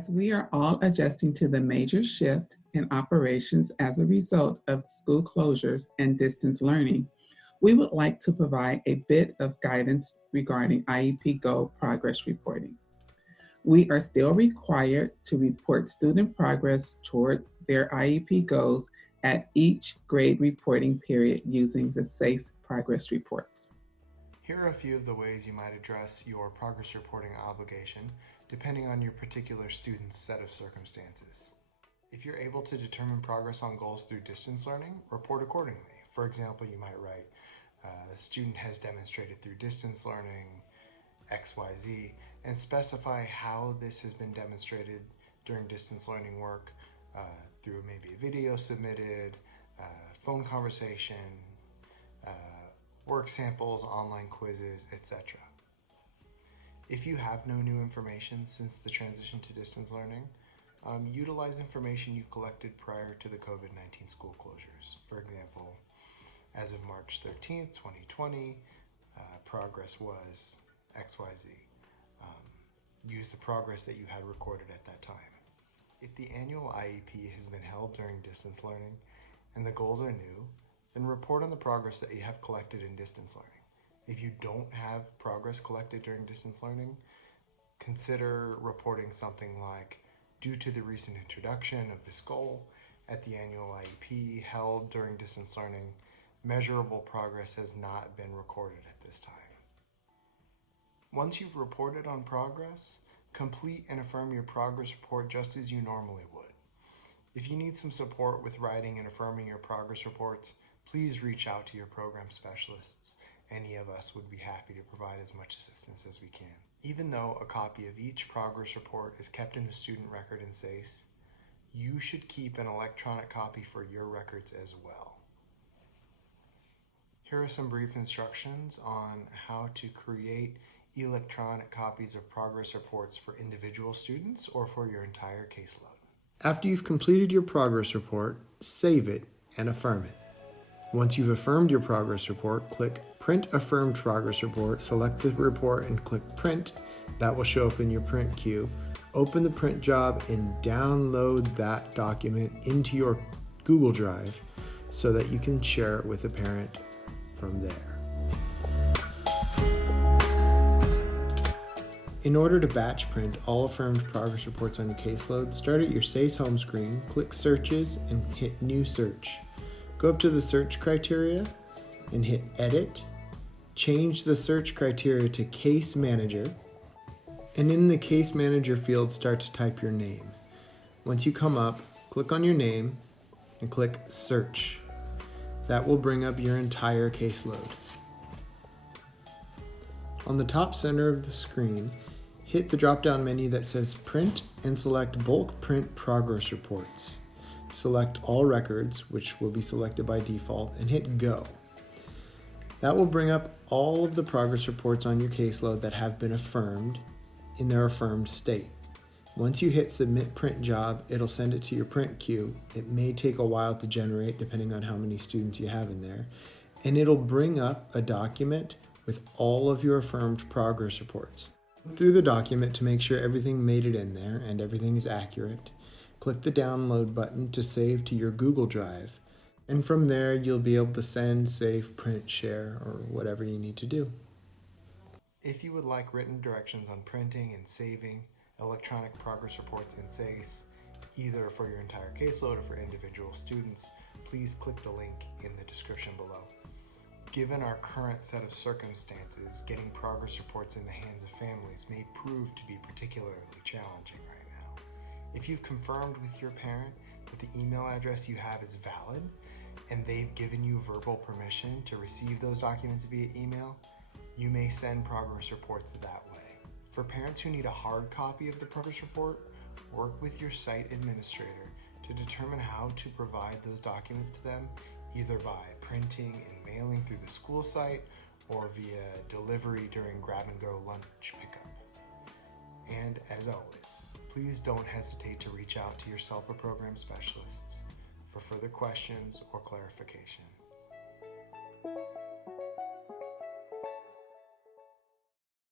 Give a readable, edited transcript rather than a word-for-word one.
As we are all adjusting to the major shift in operations as a result of school closures and distance learning, we would like to provide a bit of guidance regarding IEP Go progress reporting. We are still required to report student progress toward their IEP goals at each grade reporting period using the SACE progress reports. Here are a few of the ways you might address your progress reporting obligation depending on your particular student's set of circumstances. If you're able to determine progress on goals through distance learning, report accordingly. For example, you might write, the student has demonstrated through distance learning XYZ, and specify how this has been demonstrated during distance learning work through maybe a video submitted, phone conversation, work samples, online quizzes, etc. If you have no new information since the transition to distance learning, utilize information you collected prior to the COVID-19 school closures. For example, as of March 13th, 2020, progress was XYZ. Use the progress that you had recorded at that time. If the annual IEP has been held during distance learning and the goals are new, then report on the progress that you have collected in distance learning. If you don't have progress collected during distance learning, consider reporting something like, due to the recent introduction of this goal at the annual IEP held during distance learning, measurable progress has not been recorded at this time. Once you've reported on progress, complete and affirm your progress report just as you normally would. If you need some support with writing and affirming your progress reports, please reach out to your program specialists. Any of us would be happy to provide as much assistance as we can. Even though a copy of each progress report is kept in the student record in SACE, you should keep an electronic copy for your records as well. Here are some brief instructions on how to create electronic copies of progress reports for individual students or for your entire caseload. After you've completed your progress report, save it and affirm it. Once you've affirmed your progress report, click Print Affirmed Progress Report, select the report and click Print. That will show up in your print queue. Open the print job and download that document into your Google Drive so that you can share it with a parent from there. In order to batch print all affirmed progress reports on your caseload, start at your SACE home screen, click Searches, and hit New Search. Go up to the search criteria and hit Edit. Change the search criteria to Case Manager, and in the Case Manager field, start to type your name. Once you come up, click on your name and click Search. That will bring up your entire caseload. On the top center of the screen, hit the drop-down menu that says Print and select Bulk Print Progress Reports. Select all records, which will be selected by default, and hit Go. That will bring up all of the progress reports on your caseload that have been affirmed in their affirmed state. Once you hit Submit Print Job, it'll send it to your print queue. It may take a while to generate depending on how many students you have in there, and it'll bring up a document with all of your affirmed progress reports. Look through the document to make sure everything made it in there and everything is accurate. Click the download button to save to your Google Drive, and from there you'll be able to send, save, print, share, or whatever you need to do. If you would like written directions on printing and saving electronic progress reports in SACE, either for your entire caseload or for individual students, please click the link in the description below. Given our current set of circumstances, getting progress reports in the hands of families may prove to be particularly challenging right now. If you've confirmed with your parent that the email address you have is valid and they've given you verbal permission to receive those documents via email, you may send progress reports that way. For parents who need a hard copy of the progress report, work with your site administrator to determine how to provide those documents to them, either by printing and mailing through the school site or via delivery during grab-and-go lunch pickup. And as always, please don't hesitate to reach out to your SELPA program specialists for further questions or clarification.